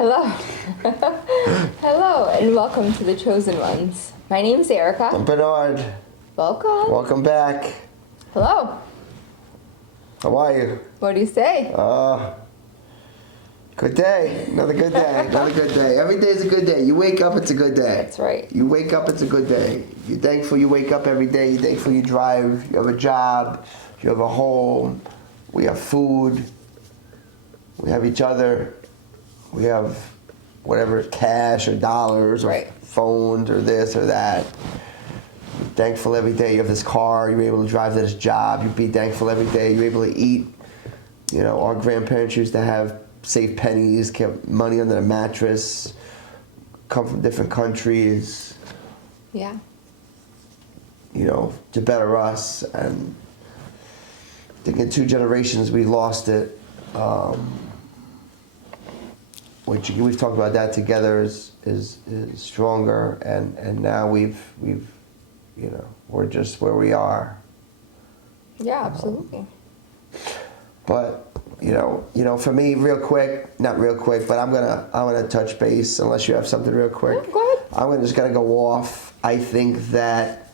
Hello. Hello, and welcome to The Chosen Ones. My name's Erica. I'm Bernard. Welcome. Welcome back. Hello. How are you? What do you say? Good day. Another good day. Another good day. Every day is a good day. You wake up, it's a good day. That's right. You wake up, it's a good day. You're thankful you wake up every day. You're thankful you drive. You have a job. You have a home. We have food. We have each other. We have whatever, cash or dollars or Right. phones or this or that. You're thankful every day you have this car. You're able to drive to this job. You be thankful every day you're able to eat. You know, our grandparents used to have save pennies, kept money under the mattress, come from different countries, Yeah. you know, to better us. And I think in 2 generations we lost it. Which we've talked about that together is stronger, and now we've you know, we're just where we are. Yeah, absolutely. But you know, for me, not real quick, but I'm gonna touch base unless you have something real quick. Yeah, go ahead. I'm just gonna go off. I think that,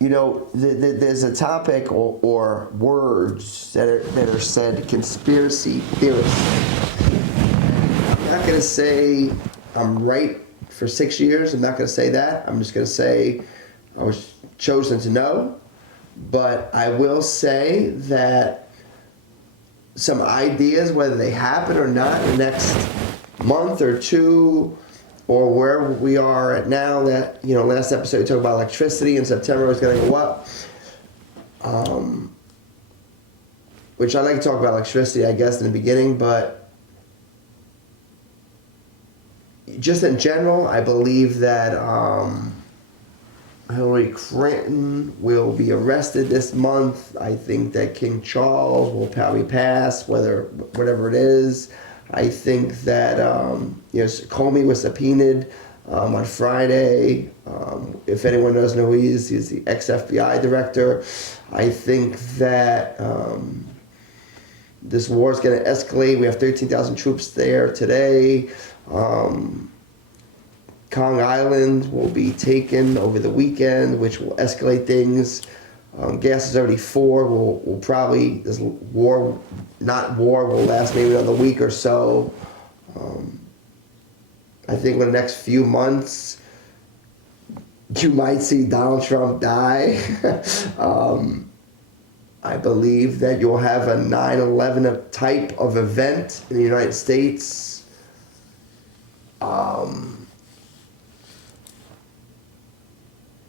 you know, there's a topic or words that are said, conspiracy theorists. I'm not gonna say I'm right for 6 years. I'm not gonna say that. I'm just gonna say I was chosen to know. But I will say that some ideas, whether they happen or not in the next month or two, or wherever we are at now, that, you know, last episode we talked about electricity in September was going to go up. Which I like to talk about electricity, I guess, in the beginning, but just in general, I believe that Hillary Clinton will be arrested this month. I think that King Charles will probably pass, whatever it is. I think that you know, Comey was subpoenaed on Friday. If anyone doesn't know who he is, he's the ex-FBI director. I think that this war is going to escalate. We have 13,000 troops there today. Kong Island will be taken over the weekend, which will escalate things. Gas is already 4. We'll probably, this war will last maybe another week or so. I think in the next few months, you might see Donald Trump die. I believe that you'll have a 9/11 type of event in the United States.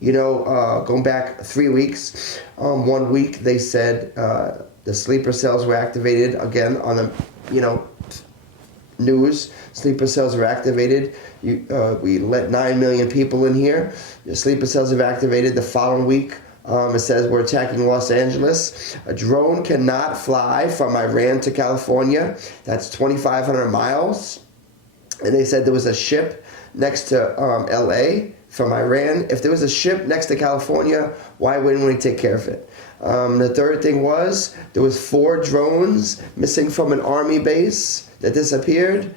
You know, going back 3 weeks, 1 week they said the sleeper cells were activated again on the, you know, news. Sleeper cells were activated. We let 9 million people in here. The sleeper cells have activated. The following week, it says we're attacking Los Angeles. A drone cannot fly from Iran to California. That's 2,500 miles. And they said there was a ship next to L.A. from Iran. If there was a ship next to California, why wouldn't we take care of it? The third thing was there was 4 drones missing from an army base that disappeared.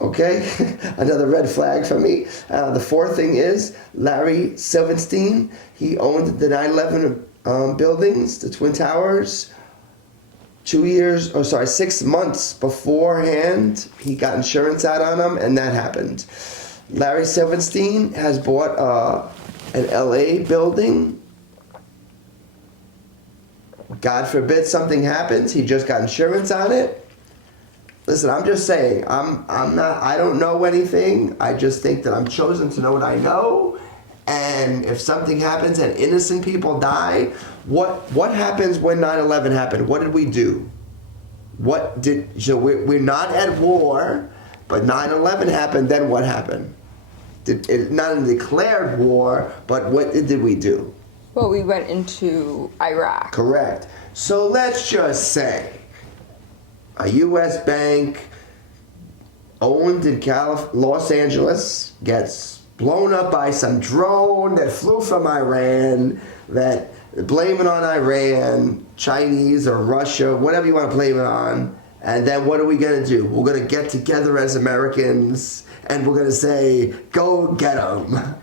Okay, another red flag for me. The fourth thing is Larry Silverstein. He owned the 9/11 buildings, the Twin Towers. 6 months beforehand, he got insurance out on them, and that happened. Larry Silverstein has bought an LA building. God forbid something happens, he just got insurance on it. Listen, I'm just saying, I don't know anything. I just think that I'm chosen to know what I know. And if something happens and innocent people die, what happens when 9/11 happened? What did we do? So we're not at war, but 9/11 happened, then what happened? Not a declared war, but what did we do? Well, we went into Iraq. Correct. So let's just say a U.S. bank owned in Los Angeles gets blown up by some drone that flew from Iran, that blame it on Iran, Chinese or Russia, whatever you want to blame it on. And then what are we going to do? We're going to get together as Americans and we're going to say, go get them.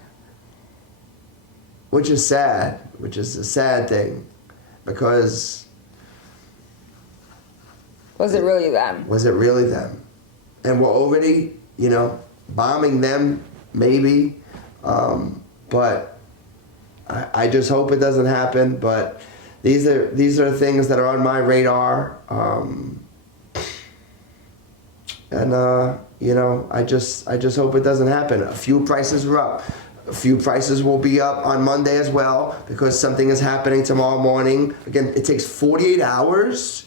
Which is sad, which is a sad thing. Because... Was it really them? Was it really them? And we're already, bombing them, maybe. But I just hope it doesn't happen. But these are things that are on my radar. I just hope it doesn't happen. A few prices are up. A few prices will be up on Monday as well because something is happening tomorrow morning. Again, it takes 48 hours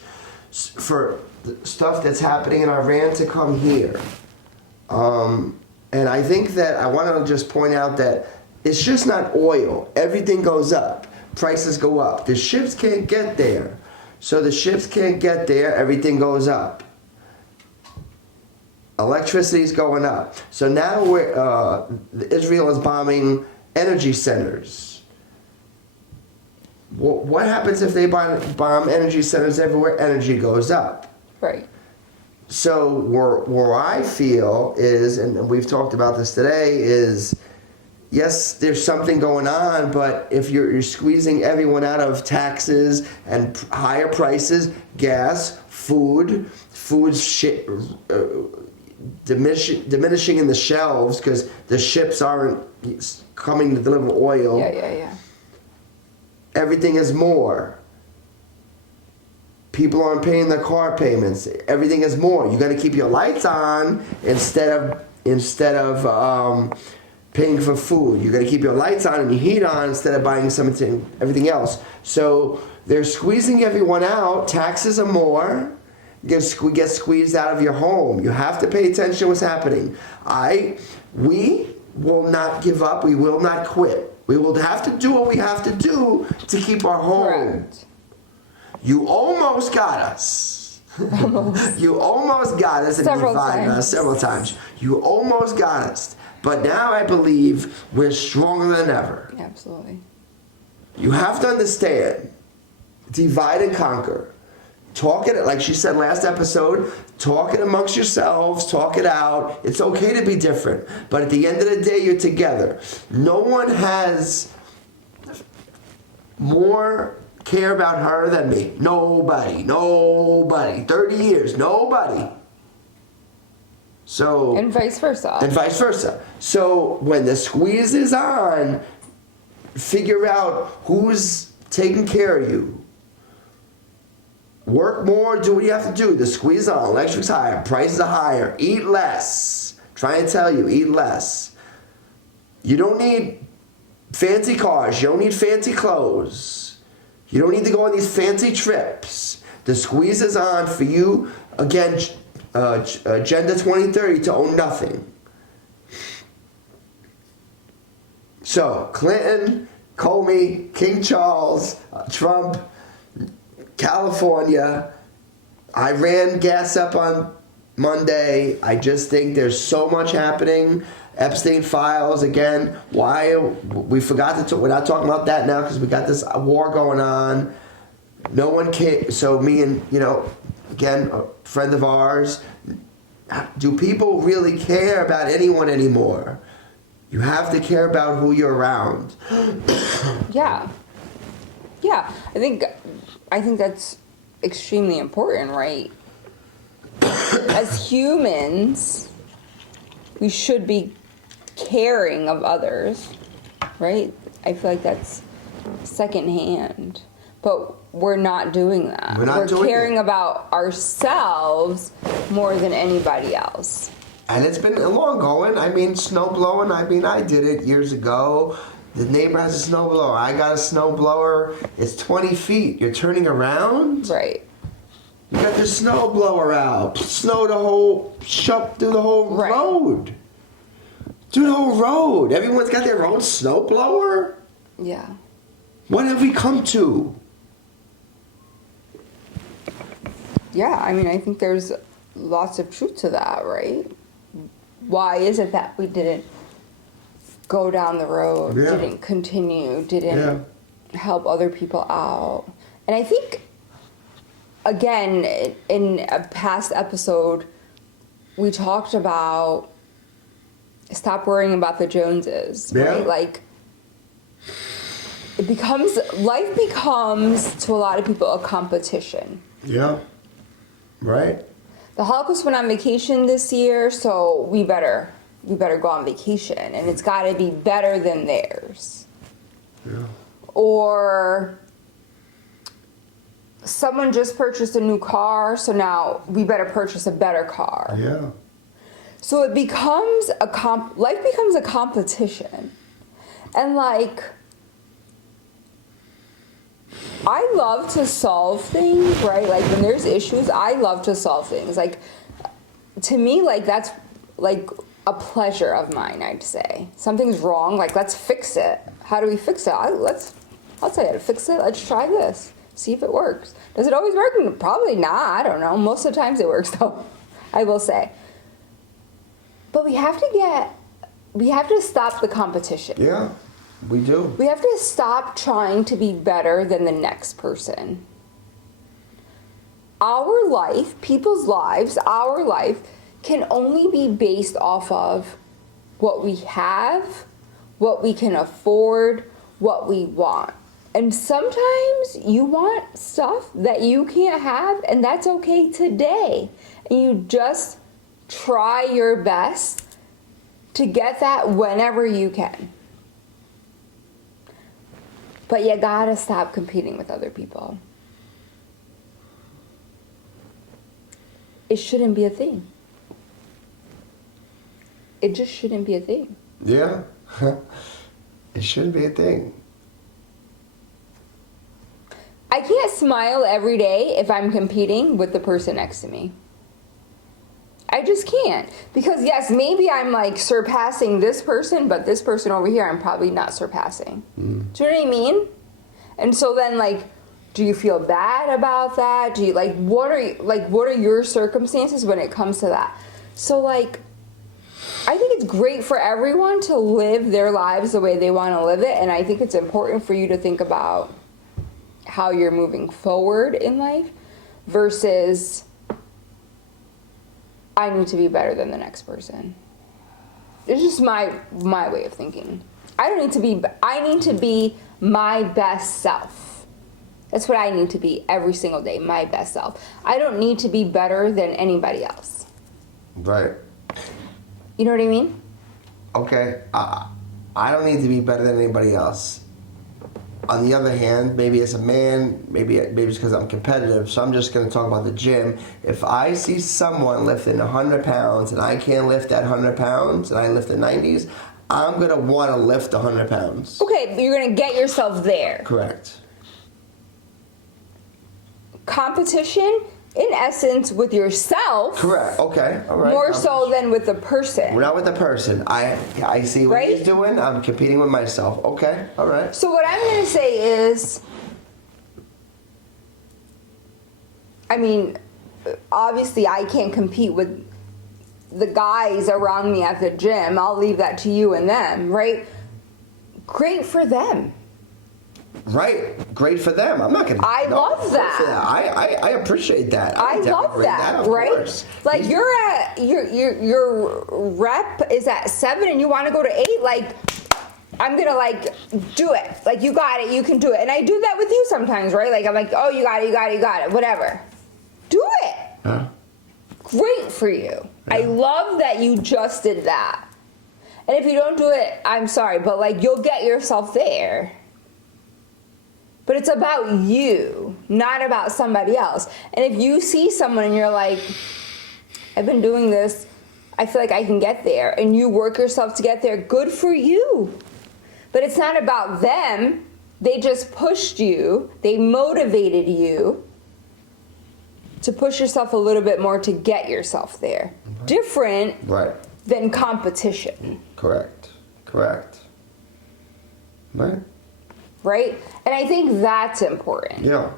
for the stuff that's happening in Iran to come here. And I think that I want to just point out that it's just not oil. Everything goes up. Prices go up. The ships can't get there. So the ships can't get there. Everything goes up. Electricity's going up. So now Israel is bombing energy centers. What happens if they bomb energy centers everywhere? Energy goes up. Right. So where I feel is, and we've talked about this today, is yes, there's something going on, but if you're squeezing everyone out of taxes and higher prices, gas, food's shit. Diminishing in the shelves because the ships aren't coming to deliver oil. Yeah. Everything is more. People aren't paying their car payments. Everything is more. You got to keep your lights on instead of paying for food. You got to keep your lights on and your heat on instead of buying everything else. So they're squeezing everyone out. Taxes are more. Get squeezed out of your home. You have to pay attention to what's happening. We will not give up. We will not quit. We will have to do what we have to do to keep our home. Correct. You almost got us. You almost got us and divided us several times. You almost got us. But now I believe we're stronger than ever. Absolutely. You have to understand. Divide and conquer. Talk it, like she said last episode, talk it amongst yourselves, talk it out. It's okay to be different. But at the end of the day, you're together. No one has more care about her than me. Nobody. 30 years, nobody. So, and vice versa. So when the squeeze is on, figure out who's taking care of you. Work more, do what you have to do. The squeeze on, electric's higher, prices are higher, eat less. Try and tell you, eat less. You don't need fancy cars, you don't need fancy clothes. You don't need to go on these fancy trips. The squeeze is on for you, again, Agenda 2030 to own nothing. So, Clinton, Comey, King Charles, Trump, California, Iran gas up on Monday. I just think there's so much happening. Epstein files again. Why we forgot to talk? We're not talking about that now because we got this war going on. No one cares. So me and again, a friend of ours. Do people really care about anyone anymore? You have to care about who you're around. Yeah. I think that's extremely important, right? As humans, we should be caring of others, right? I feel like that's secondhand. But we're not doing that. We're caring about ourselves more than anybody else. And it's been long going. I mean, snow blowing. I did it years ago. The neighbor has a snow blower. I got a snow blower. It's 20 feet. You're turning around? Right. You got the snow blower out. Snow through the whole road. Through the whole road. Everyone's got their own snow blower? Yeah. What have we come to? Yeah, I think there's lots of truth to that, right? Why is it that we didn't go down the road, Yeah. didn't continue, didn't help other people out. And I think, again, in a past episode, we talked about stop worrying about the Joneses, Yeah. right? Like, life becomes, to a lot of people, a competition. Yeah. Right. The Holocaust went on vacation this year, so we better go on vacation, and it's got to be better than theirs. Yeah. Or someone just purchased a new car, so now we better purchase a better car. Yeah. So it becomes life becomes a competition. And like, I love to solve things, right? Like when there's issues, I love to solve things. Like, to me, like that's like a pleasure of mine, I'd say. Something's wrong, like let's fix it. How do we fix it? I'll tell you how to fix it. Let's try this. See if it works. Does it always work? Probably not. I don't know. Most of the times it works though, I will say. But we have to stop the competition. Yeah. We do. We have to stop trying to be better than the next person. Our life, people's lives, our life can only be based off of what we have, what we can afford, what we want. And sometimes you want stuff that you can't have, and that's okay today. And you just try your best to get that whenever you can. But you gotta stop competing with other people. It shouldn't be a thing. It just shouldn't be a thing. Yeah. It shouldn't be a thing. I can't smile every day if I'm competing with the person next to me. I just can't. Because yes, maybe I'm like surpassing this person, but this person over here I'm probably not surpassing. Do you know what I mean? And so then like, do you feel bad about that? Do you like what are your circumstances when it comes to that? So like, I think it's great for everyone to live their lives the way they want to live it, and I think it's important for you to think about how you're moving forward in life versus I need to be better than the next person. It's just my way of thinking. I need to be my best self. That's what I need to be every single day, my best self. I don't need to be better than anybody else. Right. You know what I mean? Okay. I don't need to be better than anybody else. On the other hand, maybe as a man, maybe it's because I'm competitive, so I'm just going to talk about the gym. If I see someone lifting 100 pounds and I can't lift that 100 pounds and I lift the 90s, I'm going to want to lift 100 pounds. Okay, but you're going to get yourself there. Correct. Competition, in essence, with yourself. Correct. Okay. All right. More so than with the person. We're not with the person. I see what Right? he's doing. I'm competing with myself. Okay. All right. So what I'm going to say is, I mean, obviously I can't compete with the guys around me at the gym. I'll leave that to you and them, right? Great for them. Right. Great for them. I'm not gonna. I love that. I appreciate that. I love rate that, of right? course. Like your rep is at 7 and you want to go to 8. Like, I'm gonna like do it. Like, you got it. You can do it. And I do that with you sometimes, right? Like, I'm like, oh, you got it. Whatever. Do it. Huh? Great for you. I love that you just did that. And if you don't do it, I'm sorry, but like, you'll get yourself there. But it's about you, not about somebody else. And if you see someone and you're like, I've been doing this, I feel like I can get there, and you work yourself to get there, good for you. But it's not about them. They just pushed you. They motivated you to push yourself a little bit more to get yourself there. Different Right. than competition. Correct. Right. Right? And I think that's important. Yeah.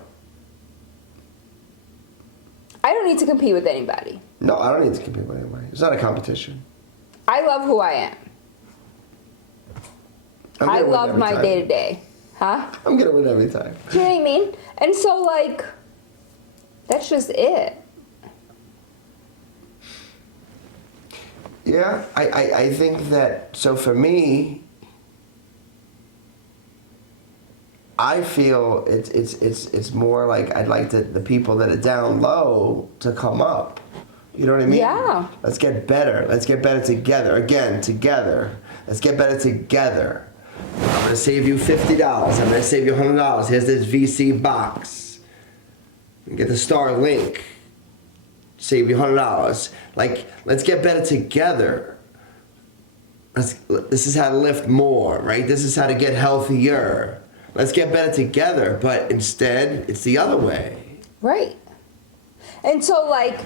I don't need to compete with anybody. No, I don't need to compete with anybody. It's not a competition. I love who I am. I'm I gonna win love every my time. day to day. Huh? I'm gonna win every time. Do you know what I mean? And so, like, that's just it. Yeah, I think that, so for me, I feel it's more like I'd like the people that are down low to come up. You know what I mean? Yeah. Let's get better. Let's get better together. Again, together. Let's get better together. I'm gonna save you $50. I'm gonna save you $100. Here's this VC box. You get the Starlink. Save you $100. Like, let's get better together. This is how to lift more, right? This is how to get healthier. Let's get better together. But instead, it's the other way. Right. And so, like,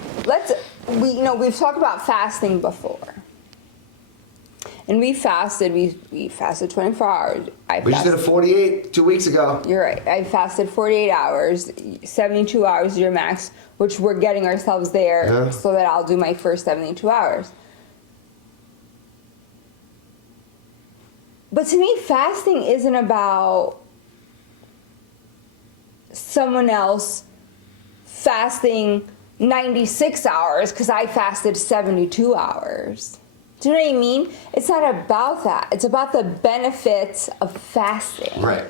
we've talked about fasting before. And we fasted 24 hours. We just did a 48 2 weeks ago. You're right. I fasted 48 hours, 72 hours is your max, which we're getting ourselves there Yeah. so that I'll do my first 72 hours. But to me, fasting isn't about someone else fasting 96 hours because I fasted 72 hours. Do you know what I mean? It's not about that. It's about the benefits of fasting. Right.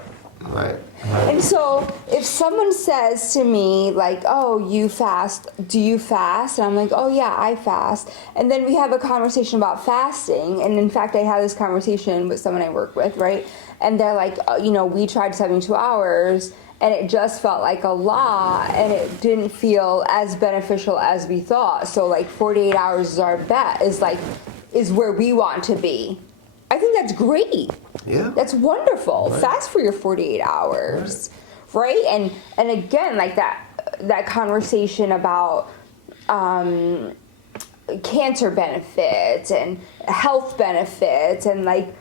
And so if someone says to me, like, oh, you fast, do you fast? And I'm like, oh, yeah, I fast. And then we have a conversation about fasting. And in fact, I had this conversation with someone I work with, right? And they're like, oh, we tried 72 hours and it just felt like a lot and it didn't feel as beneficial as we thought. So like 48 hours is our bet, is where we want to be. I think that's great. Yeah. That's wonderful. Right. Fast for your 48 hours. Right? And again, like that conversation about cancer benefits and health benefits, and like,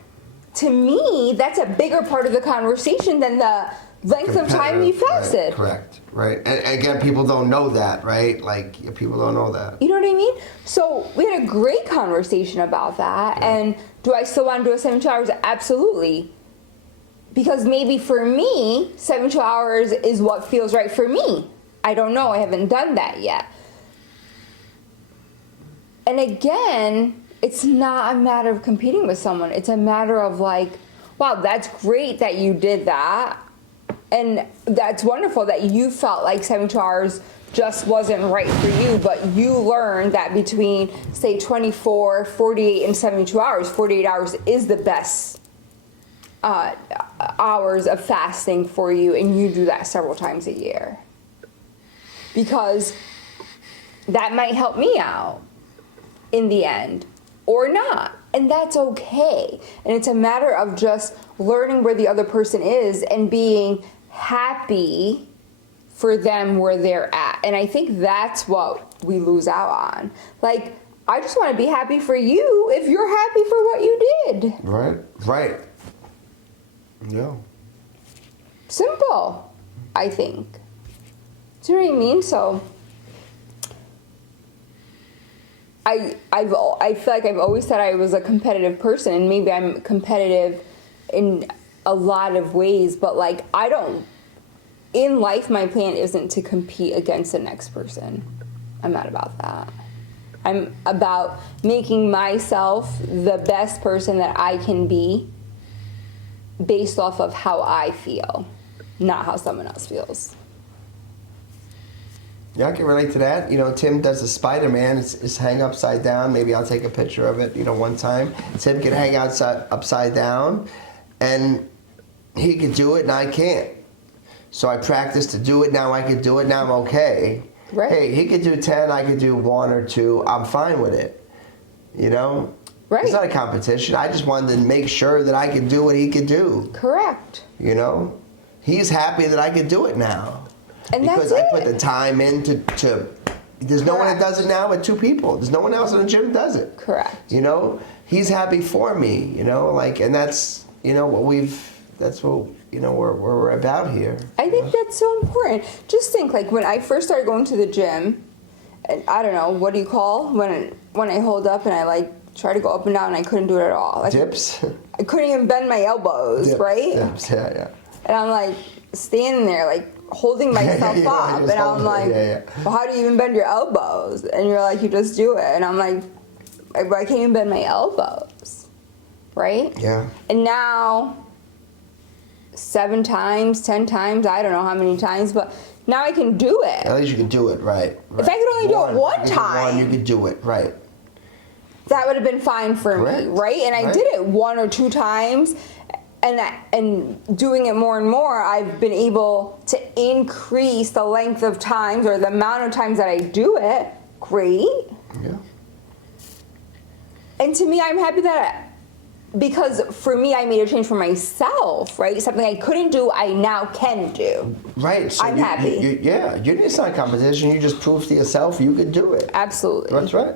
to me, that's a bigger part of the conversation than the length of time you fasted. Right, correct. Right. And again, people don't know that, right? Like, people don't know that. You know what I mean? So we had a great conversation about that. And do I still want to do a 72 hours? Absolutely. Because maybe for me, 72 hours is what feels right for me. I don't know. I haven't done that yet. And again, it's not a matter of competing with someone. It's a matter of like, wow, that's great that you did that. And that's wonderful that you felt like 72 hours just wasn't right for you, but you learned that between, say, 24, 48, and 72 hours, 48 hours is the best hours of fasting for you, and you do that several times a year. Because that might help me out in the end, or not. And that's okay. And it's a matter of just learning where the other person is and being happy for them where they're at. And I think that's what we lose out on. Like, I just want to be happy for you if you're happy for what you did. Right. Yeah. Simple, I think. Do you know what I mean? So I feel like I've always said I was a competitive person, and maybe I'm competitive in a lot of ways, but like, in life, my plan isn't to compete against the next person. I'm not about that. I'm about making myself the best person that I can be based off of how I feel, not how someone else feels. Yeah, I can relate to that. Tim does the Spider-Man. It's hang upside down. Maybe I'll take a picture of it, one time. Tim can hang upside down, and he can do it, and I can't. So I practiced to do it. Now I can do it. Now I'm okay. Right. Hey, he could do 10. I could do 1 or 2. I'm fine with it. Right. It's not a competition. I just wanted to make sure that I could do what he could do. Correct. He's happy that I could do it now. And because that's I put the time in to there's no one that does it now with 2 people. There's no one else in the gym that does it. Correct. He's happy for me, and that's, that's what, where we're about here. I think that's so important. Just think, like, when I first started going to the gym, and I don't know, what do you call when I hold up and I like try to go up and down. And I couldn't do it at all. Like, Dips. I couldn't even bend my elbows, Dips, right? Dips. Yeah. And I'm like standing there, like holding myself Yeah, up, just and I'm holding like, it, yeah. well, how do you even bend your elbows? And you're like, you just do it. And I'm like, I can't even bend my elbows, right? Yeah. And now, 7 times, 10 times, I don't know how many times, but now I can do it. At least you could do it, right? If I could only do it one You could do time. you could do it, right? That would have been fine for Correct. me, right? And I Right. did it 1 or 2 times, and doing it more and more, I've been able to increase the length of times or the amount of times that I do it. Great. Yeah. And to me, I'm happy that because for me, I made a change for myself, right? Something I couldn't do, I now can do. Right. So I'm happy. It's not a competition. You just prove to yourself you could do it. Absolutely. That's right.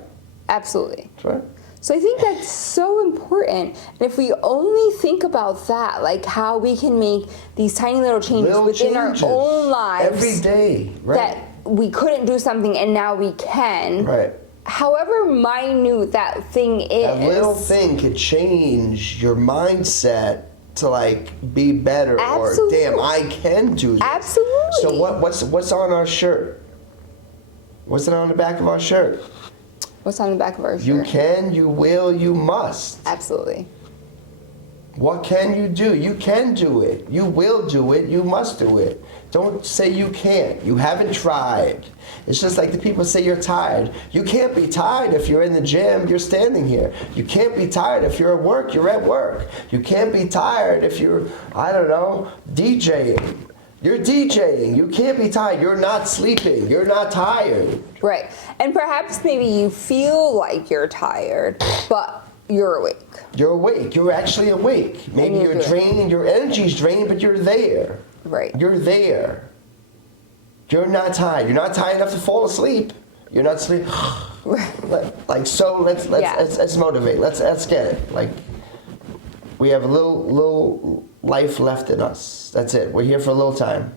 Absolutely. That's right. So I think that's so important. And if we only think about that, like how we can make these tiny little changes Little within changes. our own lives Every day. Right. that we couldn't do something and now we can. Right. However minute that thing is. That little thing could change your mindset to like be better Absolutely. or damn, I can do this. Absolutely. So what's on our shirt? What's it on the back of our shirt? What's on the back of our shirt? You can, you will, you must. Absolutely. What can you do? You can do it. You will do it. You must do it. Don't say you can't. You haven't tried. It's just like the people say you're tired. You can't be tired if you're in the gym, you're standing here. You can't be tired if you're at work, you're at work. You can't be tired if you're, I don't know, DJing. You're DJing. You can't be tired. You're not sleeping. You're not tired. Right. And perhaps maybe you feel like you're tired, but you're awake. You're awake. You're actually awake. Maybe you're you're good. drained, your energy's drained, but you're there. Right. You're there. You're not tired. You're not tired enough to fall asleep. You're not sleep. Let's motivate. Let's get it. Like we have a little life left in us. That's it. We're here for a little time.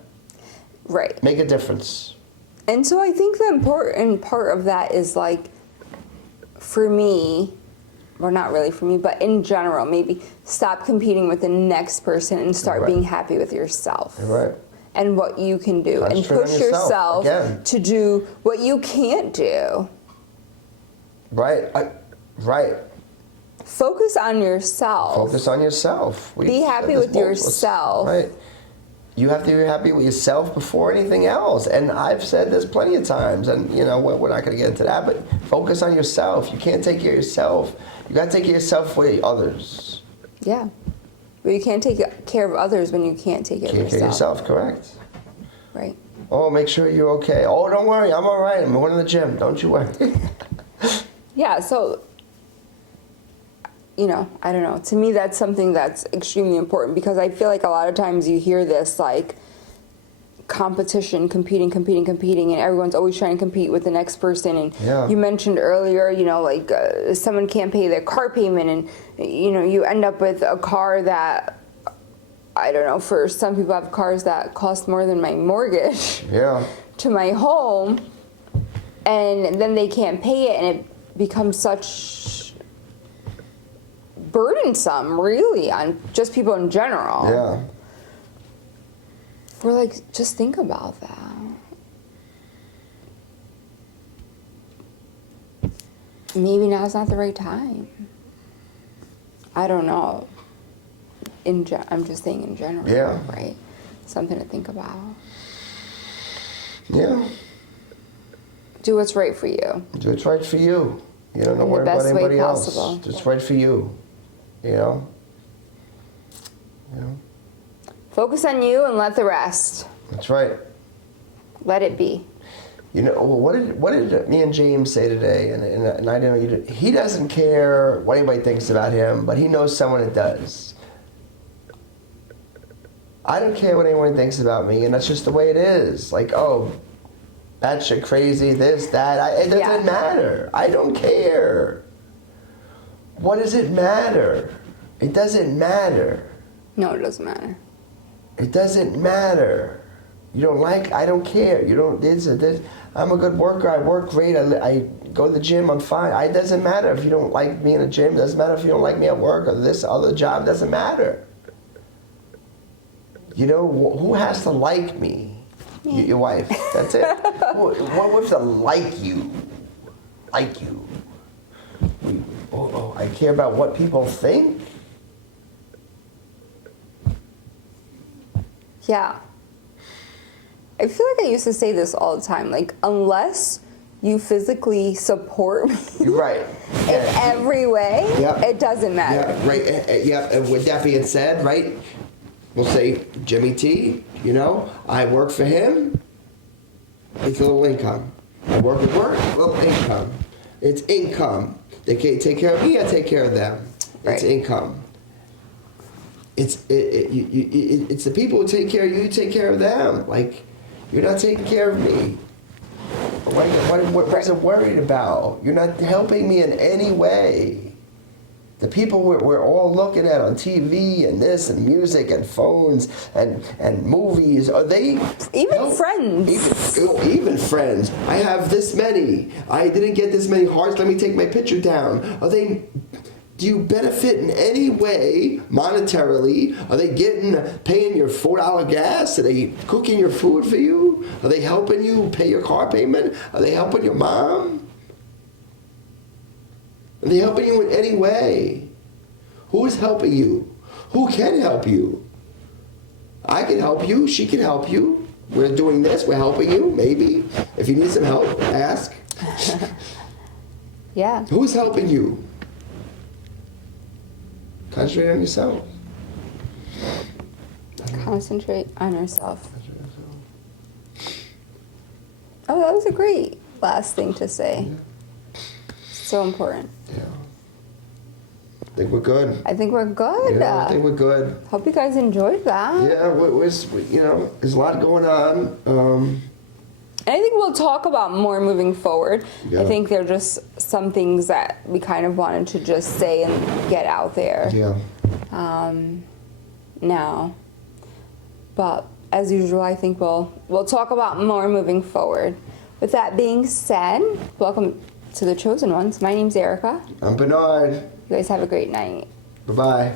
Right. Make a difference. And so I think the important part of that is like, for me, or not really for me, but in general, maybe stop competing with the next person and start Right. being happy with yourself. Right. And what you can do. And Concentrate on push yourself, yourself again. to do what you can't do. Right. Right. Focus on yourself. Focus on yourself. Be happy with yourself. Right. You have to be happy with yourself before anything else. And I've said this plenty of times, and you know, we're not going to get into that, but focus on yourself. You can't take care of yourself. You got to take care of yourself for others. Yeah. But you can't take care of others when you can't take care of Take care of yourself, correct. Right. Oh, make sure you're okay. Oh, don't worry, I'm all right. I'm going to the gym. Don't you worry. Yeah, so, you know, I don't know. To me, that's something that's extremely important because I feel like a lot of times you hear this, like, competition, competing, and everyone's always trying to compete with the next person. And Yeah. you mentioned earlier, you know, like, someone can't pay their car payment and, you know, you end up with a car that, I don't know, for some people have cars that cost more than my mortgage Yeah. to my home, and then they can't pay it, and it becomes such burdensome, really, on just people in general. Yeah. We're like, just think about that. Maybe now's not the right time. I don't know. I'm just saying in general, Yeah. right? Something to think about. Yeah. Do what's right for you. Do what's right for you. You don't know In the worry about best way anybody else. possible. Do what's right for you. You know? You know? Focus on you and let the rest. That's right. Let it be. You know, what did me and James say today? And I know he doesn't care what anybody thinks about him, but he knows someone that does. I don't care what anyone thinks about me, and that's just the way it is. Like, oh, batshit crazy, this, that. It doesn't matter. I don't care. What does it matter? It doesn't matter. No, it doesn't matter. It doesn't matter. You don't like, I don't care. You don't, this. I'm a good worker. I work great. I go to the gym. I'm fine. It doesn't matter if you don't like me in the gym. It doesn't matter if you don't like me at work or this other job. It doesn't matter. You know, who has to like me? Your wife. That's it. What with the like you? Like you. I care about what people think? Yeah. I feel like I used to say this all the time. Like, unless you physically support me You're right. in every way, Yep. it doesn't matter. Yeah, right. Yeah, and with that being said, right, we'll say Jimmy T, you know, I work for him, it's a little income. I work at work, little income. It's income. They can't take care of me, I take care of them. Right. It's income. It's the people who take care of you, you take care of them. Like, you're not taking care of me. What is it worried about? You're not helping me in any way. The people we're all looking at on TV and this and music and phones and movies, are they Even friends. Even friends. I have this many. I didn't get this many hearts. Let me take my picture down. Do you benefit in any way monetarily? Are they paying your $4 gas? Are they cooking your food for you? Are they helping you pay your car payment? Are they helping your mom? Are they helping you in any way? Who is helping you? Who can help you? I can help you. She can help you. We're doing this. We're helping you, maybe. If you need some help, ask. Yeah. Who's helping you? Concentrate on yourself. Concentrate on yourself. Oh, that was a great last thing to say. So important. Yeah. I think we're good. I think we're good. Yeah, I think we're good. Hope you guys enjoyed that. Yeah, there's a lot going on. And I think we'll talk about more moving forward. Yeah. I think they're just some things that we kind of wanted to just say and get out there Yeah. now. But as usual, I think we'll talk about more moving forward. With that being said, welcome to the Chosen Ones. My name's Erica. I'm Bernard. You guys have a great night. Bye-bye.